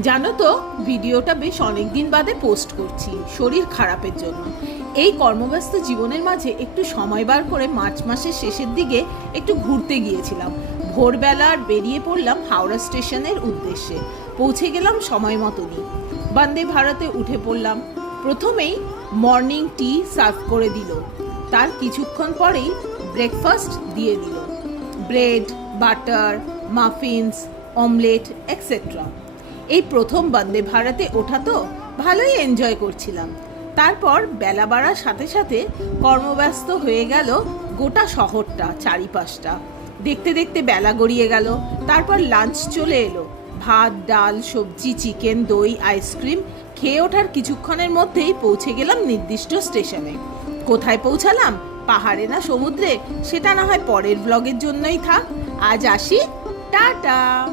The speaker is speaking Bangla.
জানো তো, ভিডিওটা বেশ অনেকদিন বাদে পোস্ট করছি শরীর খারাপের জন্য। এই কর্মব্যস্ত জীবনের মাঝে একটু সময় বার করে মার্চ মাসের শেষের দিকে একটু ঘুরতে গিয়েছিলাম। ভোরবেলার বেরিয়ে পড়লাম হাওড়া স্টেশনের উদ্দেশ্যে। পৌঁছে গেলাম সময় মতনই। বন্দে ভারতে উঠে পড়লাম। প্রথমেই মর্নিং টি সার্ভ করে দিল, তার কিছুক্ষণ পরেই ব্রেকফাস্ট দিয়ে দিল। Bread, butter, muffins, omelette etcetera. এই প্রথম বন্দে ভারতে ওঠা তো ভালোই এনজয় করছিলাম। তারপর বেলা বাড়ার সাথে সাথে কর্মব্যস্ত হয়ে গেল গোটা শহরটা, চারিপাশটা। দেখতে দেখতে বেলা গড়িয়ে গেল। তারপর লাঞ্চ চলে এলো। ভাত, ডাল, সবজি, চিকেন, দই, আইসক্রিম খেয়ে ওঠার কিছুক্ষণের মধ্যেই পৌঁছে গেলাম নির্দিষ্ট স্টেশনে। কোথায় পৌঁছালাম, পাহাড়ে না সমুদ্রে, সেটা না হয় পরের ব্লগের জন্যই থাক। আজ আসি, টাটা।